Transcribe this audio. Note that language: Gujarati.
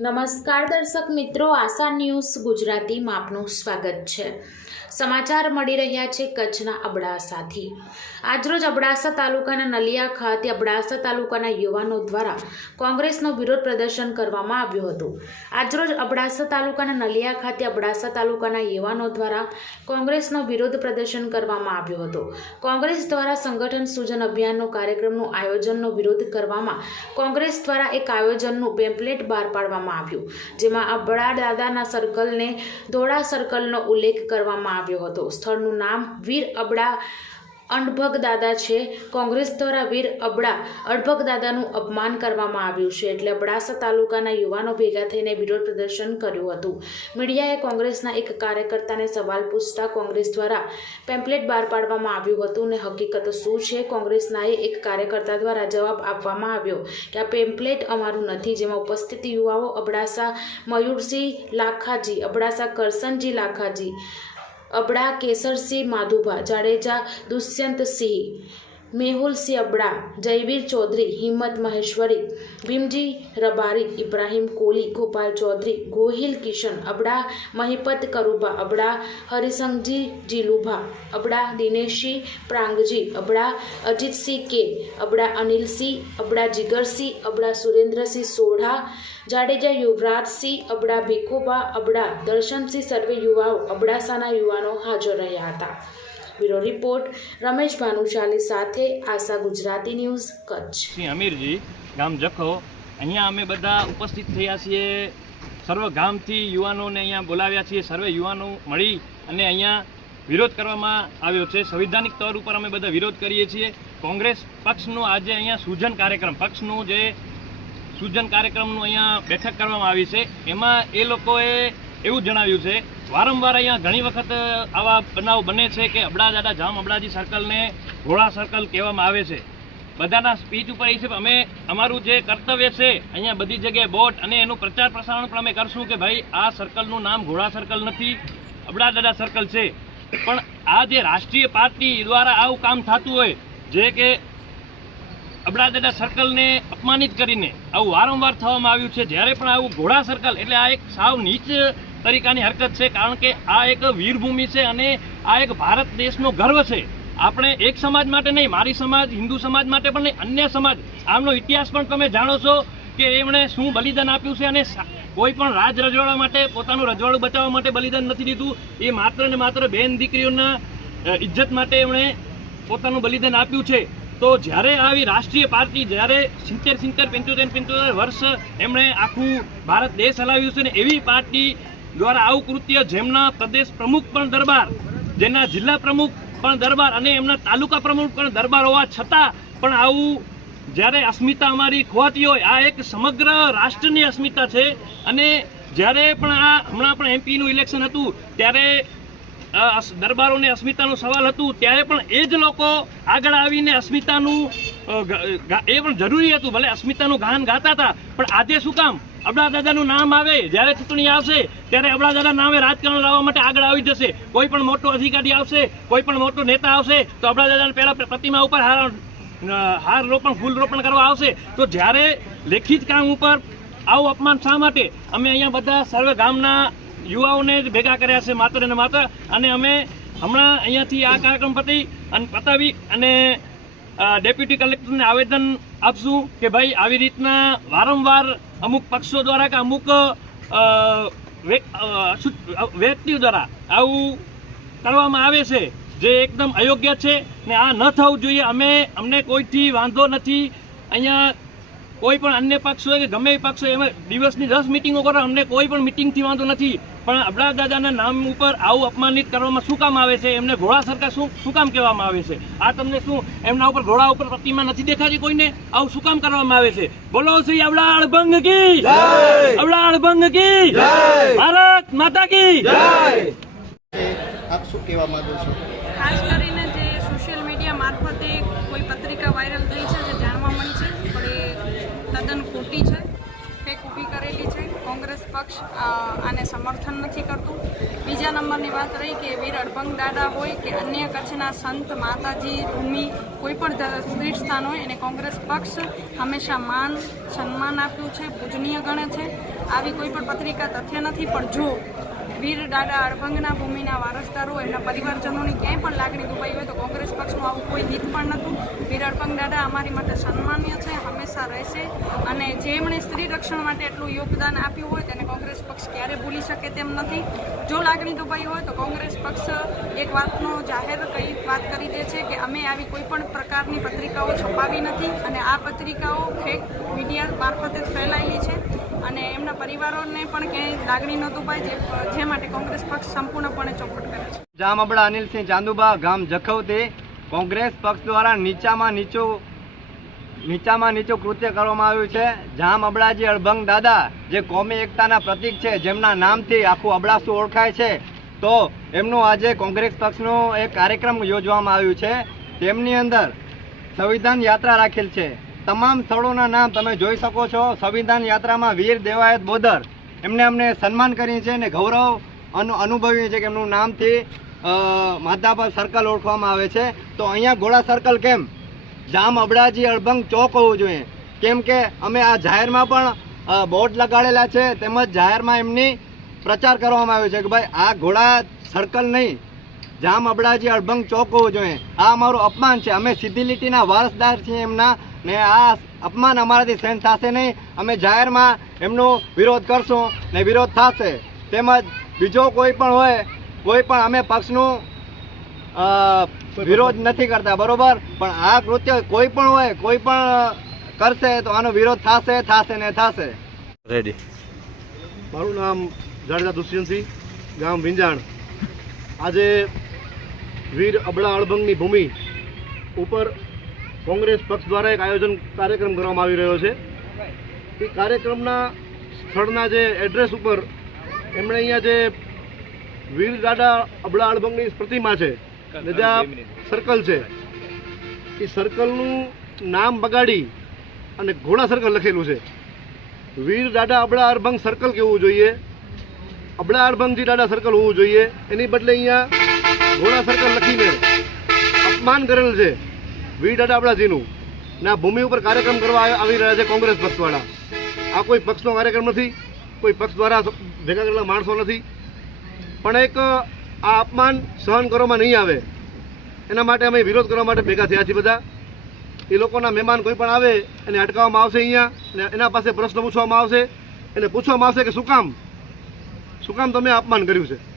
નમસ્કાર દર્શક મિત્રો, આશા ન્યૂઝ ગુજરાતીમાં આપનું સ્વાગત છે. સમાચાર મળી રહ્યા છે કચ્છના અબડાસાથી. આજરોજ અબડાસા તાલુકાના નલિયા ખાતે અબડાસા તાલુકાના યુવાનો દ્વારા કોંગ્રેસનો વિરોધ પ્રદર્શન કરવામાં આવ્યું હતું. આજરોજ અબડાસા તાલુકાના નલિયા ખાતે અબડાસા તાલુકાના યુવાનો દ્વારા કોંગ્રેસનો વિરોધ પ્રદર્શન કરવામાં આવ્યો હતો. કોંગ્રેસ દ્વારા સંગઠન સૂજન અભિયાનનો કાર્યક્રમનું આયોજનનો વિરોધ કરવામાં કોંગ્રેસ દ્વારા એક આયોજનનું પેમ્પલેટ બહાર પાડવામાં આવ્યું. જેમાં અબડા દાદાના સર્કલને ધોળા સર્કલનો ઉલ્લેખ કરવામાં આવ્યો હતો. સ્થળનું નામ વીર અબડા અણભગ દાદા છે. કોંગ્રેસ દ્વારા વીર અબડા અડભગ દાદાનું અપમાન કરવામાં આવ્યું છે. એટલે અબડાસા તાલુકાના યુવાનો ભેગા થઈને વિરોધ પ્રદર્શન કર્યું હતું. મીડિયાએ કોંગ્રેસના એક કાર્યકર્તાને સવાલ પૂછતા કોંગ્રેસ દ્વારા પેમ્પલેટ બહાર પાડવામાં આવ્યું હતું અને હકીકત શું છે? કોંગ્રેસના એક કાર્યકર્તા દ્વારા જવાબ આપવામાં આવ્યો કે આ પેમ્પલેટ અમારું નથી. જેમાં ઉપસ્થિત યુવાઓ અબડાસા મયુરસિંહ લાખાજી, અબડાસા કરસનજી લાખાજી અબડા કેસરસિંહ માધુભા જાડેજા દુષ્યંતસિંહ મેહુલસિંહ અબડા, જયવીર ચૌધરી, હિંમત મહેશ્વરી, ભીમજી રબારી, ઇબ્રાહિમ કોલી ગોપાલ ચૌધરી, ગોહિલ કિશન અબડા, મહિપત કરુભા અબડા હરિસંઘજી જીલુભા અબડા દિનેશી પ્રાંગજી અબડા, અજીતસિંહ કે અબડા, અનિલસિંહ અબડા, જીગરસિંહ અબડા, સુરેન્દ્રસિંહ સોઢા, જાડેજા યુવરાજસિંહ અબડા, ભીખુભા અબડા, દર્શનસિંહ સર્વે યુવાઓ અબડાસાના યુવાનો હાજર રહ્યા હતા. બ્યુરો રિપોર્ટ, રમેશ ભાનુશાલી સાથે આશા ગુજરાતી ન્યૂઝ, કચ્છ. શ્રી અમીરજી, ગામ જખો. અહીંયા અમે બધા ઉપસ્થિત થયા છીએ. સર્વ ગામથી યુવાનોને અહીંયા બોલાવ્યા છીએ. સર્વે યુવાનો મળી અને અહીંયા વિરોધ કરવામાં આવ્યો છે. સંવિધાનિક તર ઉપર અમે બધા વિરોધ કરીએ છીએ. કોંગ્રેસ પક્ષનું આજે અહીંયા સૂજન કાર્યક્રમ, પક્ષનું જે સૂજન કાર્યક્રમનું અહીંયા બેઠક કરવામાં આવી છે. એમાં એ લોકોએ એવું જણાવ્યું છે. વારંવાર અહીંયા ઘણી વખત આવા બનાવ બને છે કે અબડા દાદા જામ અબડાજી સર્કલને ઘોડા સર્કલ કહેવામાં આવે છે. બધાના સ્પીચ ઉપર એ છે અમે, અમારું જે કર્તવ્ય છે, અહીંયા બધી જગ્યાએ બોટ અને એનું પ્રચાર પ્રસારણ પણ અમે કરશું કે ભાઈ, આ સર્કલનું નામ ઘોડા સર્કલ નથી અબડા દાદા સર્કલ છે. પણ આ જે રાષ્ટ્રીય પાર્ટી દ્વારા આવું કામ થતું હોય, જે કે અબડા દાદા સર્કલને અપમાનિત કરીને આવું વારંવાર થવામાં આવ્યું છે, જ્યારે પણ આવું ઘોડા સર્કલ એટલે આ એક સાવ નીચ તરીકાની હરકત છે, કારણ કે આ એક વીરભૂમિ છે અને આ એક ભારત દેશનો ગર્વ છે. આપણે એક સમાજ માટે નહીં, મારી સમાજ, હિન્દુ સમાજ માટે પણ નહીં, અન્ય સમાજ. આમનો ઇતિહાસ પણ તમે જાણો છો કે એમણે શું બલિદાન આપ્યું છે અને કોઈ પણ રાજ રજવાડા માટે પોતાનું રજવાડું બચાવવા માટે બલિદાન નથી દીધું. એ માત્ર ને માત્ર બેન દીકરીઓના ઇજ્જત માટે એમણે પોતાનું બલિદાન આપ્યું છે. તો જ્યારે આવી રાષ્ટ્રીય પાર્ટી, જ્યારે સિત્તેર સિત્તેર, પંચોતેર પંચોતેર વર્ષ એમણે આખું ભારત દેશ હલાવ્યું છે ને એવી પાર્ટી દ્વારા આવું કૃત્ય જેમના પ્રદેશ પ્રમુખ પણ દરબાર, જેના જિલ્લા પ્રમુખ પણ દરબાર અને એમના તાલુકા પ્રમુખ પણ દરબાર હોવા છતાં પણ આવું જ્યારે અસ્મિતા અમારી ખોવાતી હોય, આ એક સમગ્ર રાષ્ટ્રની અસ્મિતા છે. અને જ્યારે પણ આ હમણાં પણ એમપીનું ઇલેક્શન હતું, ત્યારે દરબારોને અસ્મિતાનું સવાલ હતું. ત્યારે પણ એ જ લોકો આગળ આવીને અસ્મિતાનું એ પણ જરૂરી હતું. ભલે અસ્મિતાનું ગાન ગાતા હતા, પણ આજે શું કામ? અબડા દાદાનું નામ આવે, જ્યારે ચૂંટણી આવશે, ત્યારે અબડા દાદા નામે રાજકારણ લાવવા માટે આગળ આવી જશે. કોઈ પણ મોટો અધિકારી આવશે, કોઈ પણ મોટો નેતા આવશે, તો અબડા દાદાને પહેલા પ્રતિમા ઉપર હાર હાર રોપણ, ફૂલ રોપણ કરવા આવશે. તો જ્યારે લેખિત કામ ઉપર આવું અપમાન શા માટે? અમે અહીંયા બધા સર્વે ગામના યુવાઓને જ ભેગા કર્યા છે માત્ર ને માત્ર. અને અમે હમણાં અહીંયાથી આ કાર્યક્રમ પતી અને પતાવી અને ડેપ્યુટી કલેક્ટરને આવેદન આપશું કે ભાઈ આવી રીતના વારંવાર અમુક પક્ષો દ્વારા કે અમુક વ્યક્તિઓ દ્વારા આવું કરવામાં આવે છે જે એકદમ અયોગ્ય છે ને આ ન થવું જોઈએ. અમે, અમને કોઈથી વાંધો નથી. અહીંયા કોઈ પણ અન્ય પક્ષ હોય કે ગમે એ પક્ષ હોય એમાં દિવસની દસ મિટિંગો કરો, અમને કોઈ પણ મિટિંગથી વાંધો નથી. પણ આપણા દાદાના નામ ઉપર આવું અપમાનિત કરવામાં શું કામ આવે છે? એમને ઘોડા સરકાર શું શું કામ કહેવામાં આવે છે? આ તમને શું એમના ઉપર ઘોડા ઉપર પ્રતિમા નથી દેખાતી કોઈને? આવું શું કામ કરવામાં આવે છે? બોલો શ્રી અબડા અડભંગ કી! અબડા અડભંગ કી! ભારત માતા કી! આપ શું કહેવા માંગો છો? ખાસ કરીને પક્ષ આને સમર્થન નથી કરતું. બીજા નંબરની વાત રહી કે વીર અડભંગ દાદા હોય કે અન્ય કચ્છના સંત, માતાજી ભૂમિ કોઈ પણ ધ- સ્થાન હોય, એને કોંગ્રેસ પક્ષ હંમેશા માન, સન્માન આપ્યું છે, પૂજનીય ગણે છે. આવી કોઈ પણ પત્રિકા તથ્ય નથી, પણ જો વીર દાદા અડભંગના ભૂમિના વારસદારો એમના પરિવારજનોની ક્યાંય પણ લાગણી દુભાઈ હોય તો કોંગ્રેસ પક્ષનું આવું કોઈ હિત પણ નહોતું. વીર અડભંગ દાદા અમારી માટે સન્માન્ય છે, હંમેશા રહેશે. અને જેમણે સ્ત્રી રક્ષણ માટે એટલું યોગદાન આપ્યું હોય, તેને કોંગ્રેસ પક્ષ ક્યારે ભૂલી શકે તેમ નથી. જો લાગણી દુભાઈ હોય તો કોંગ્રેસ પક્ષ એક વાતનો જાહેર કઈ વાત કરી દે છે કે અમે આવી કોઈ પણ પ્રકારની પત્રિકાઓ છપાવી નથી. અને આ પત્રિકાઓ ફેક મીડિયા મારફતે ફેલાયેલી છે. અને એમના પરિવારોને પણ ક્યાંય લાગણી ન દુભાય જે જે માટે કોંગ્રેસ પક્ષ સંપૂર્ણપણે ચોખવટ કરે છે. જામબડા અનિલસિંહ ચાંદુબા ગામ જખૌથી કોંગ્રેસ પક્ષ દ્વારા નીચામાં નીચું નીચામાં નીચું કૃત્ય કરવામાં આવ્યું છે. જામ અબડાજી અડભંગ દાદા, જે કોમી એકતાના પ્રતીક છે, જેમના નામથી આખું અબડાસું ઓળખાય છે. તો એમનું આજે કોંગ્રેસ પક્ષનો એક કાર્યક્રમ યોજવામાં આવ્યું છે. તેમની અંદર સંવિધાન યાત્રા રાખેલ છે. તમામ સ્થળોના નામ તમે જોઈ શકો છો. સંવિધાન યાત્રામાં વીર દેવાયત બોદર. એમને અમને સન્માન કર્યું છે અને ગૌરવ અનુ અનુભવ્યું છે કે એમનું નામથી માધાપર સર્કલ ઓળખવામાં આવે છે. તો અહીંયા ઘોડા સર્કલ કેમ? જામ અબડાજી અડભંગ ચોક હોવું જોઈએ. કેમ કે અમે આ જાહેરમાં પણ બોર્ડ લગાડેલા છે. તેમજ જાહેરમાં એમની પ્રચાર કરવામાં આવ્યો છે કે ભાઈ આ ઘોડા સર્કલ નહીં. જામ અબડાજી અડભંગ ચોક હોવું જોઈએ. આ અમારું અપમાન છે. અમે સીધી લીટીના વારસદાર છીએ એમના ને આ અપમાન અમારાથી સહન થશે નહીં. અમે જાહેરમાં એમનો વિરોધ કરશું ને વિરોધ થશે. તેમજ બીજો કોઈ પણ હોય કોઈ પણ અમે પક્ષનું વિરોધ નથી કરતા બરોબર? પણ આ કૃત્ય કોઈ પણ હોય કોઈ પણ કરશે તો આનો વિરોધ થશે થશે ને થશે. રેડી મારું નામ જાડેજા દુષ્યંતસિંહ ગામ વિંજાણ. આજે વીર અબડા અળભંગની ભૂમિ ઉપર કોંગ્રેસ પક્ષ દ્વારા એક આયોજન કાર્યક્રમ કરવામાં આવી રહ્યો છે. એ કાર્યક્રમના સ્થળના જે એડ્રેસ ઉપર એમણે અહીંયા જે વીર દાદા અબળા અળભંગની પ્રતિમા છે ને જ્યાં સર્કલ છે એ સર્કલનું નામ બગાડી અને ઘોડા સર્કલ લખેલું છે. વીર દાદા અબળા અડભંગ સર્કલ કેવું જોઈએ? અબળા અડભંગજી દાદા સર્કલ હોવું જોઈએ. એની બદલે અહીંયા ઘોડા સર્કલ લખીને અપમાન કરેલ છે. વીર દાદા ના, ભૂમિ ઉપર કાર્યક્રમ કરવા આવી રહ્યા છે કોંગ્રેસ પક્ષવાળા આ કોઈ પક્ષનો કાર્યક્રમ નથી. કોઈ પક્ષ દ્વારા ભેગા કરેલા માણસો નથી. પણ એક આ અપમાન સહન કરવામાં નહીં આવે. એના માટે અમે વિરોધ કરવા માટે ભેગા થયા છીએ બધા. એ લોકોના મહેમાન કોઈ પણ આવે, એને અટકાવવામાં આવશે અહીંયા, અને એના પાસે પ્રશ્ન પૂછવામાં આવશે. એને પૂછવામાં આવશે કે શું કામ? શું કામ તમે અપમાન કર્યું છે?